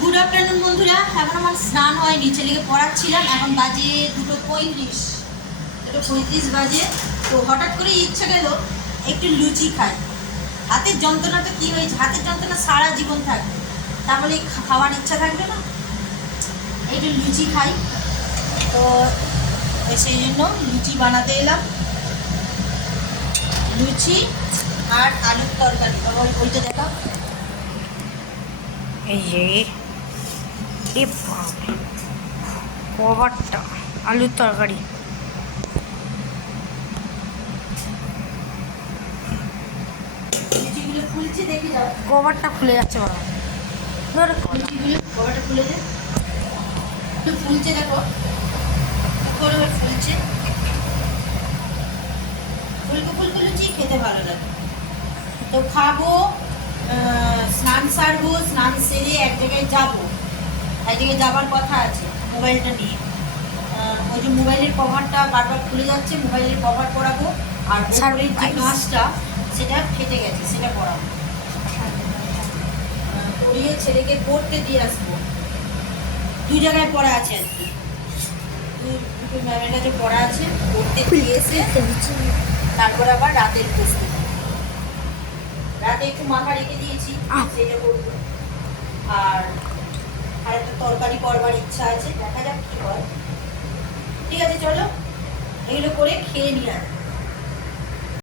Good afternoon বন্ধুরা। এখন আমার স্নান হয়নি, ছেলেকে পড়াচ্ছিলাম। এখন বাজে 2:35 বাজে। তো হঠাৎ করে ইচ্ছা গেল একটু লুচি খাই। হাতের যন্ত্রণা তো কী হয়েছে, হাতের যন্ত্রণা সারা জীবন থাকবে, তাহলে খাওয়ার ইচ্ছা থাকবে না। একটু লুচি খাই, তো সেই জন্য লুচি বানাতে এলাম। লুচি আর আলুর তরকারি। তবে ওইটা দেখা, এই যে কভারটা আলুর তরকারি। লুচিগুলো খুলছে, দেখে যাও। কভারটা খুলে যাচ্ছে বাবা, লুচিগুলো কভারটা খুলে দে। একটু ফুলছে, দেখো করে ফুলছে। ফুলকো ফুলকো লুচি খেতে ভালো লাগে। তো খাবো, স্নান সারবো, স্নান সেরে এক জায়গায় যাবো। এক জায়গায় যাবার কথা আছে মোবাইলটা নিয়ে। ওই যে মোবাইলের কভারটা বারবার খুলে যাচ্ছে, মোবাইলের কভার পরাবো। আর উপরের যে কাঁচটা সেটা ফেটে গেছে, সেটা পরাবো। পরিয়ে ছেলেকে পড়তে দিয়ে আসবো। দু জায়গায় পড়া আছে আর কি, দুটো ম্যামের কাছে পড়া আছে। পড়তে দিয়ে এসে তারপরে আবার রাতের প্রস্তুতি। রাতে একটু মাথা রেখে দিয়েছি, সেটা করবো। আর একটা তরকারি করবার ইচ্ছা আছে, দেখা যাক কি হয়। ঠিক আছে, চলো এগুলো করে খেয়ে নিয়ে আসবো।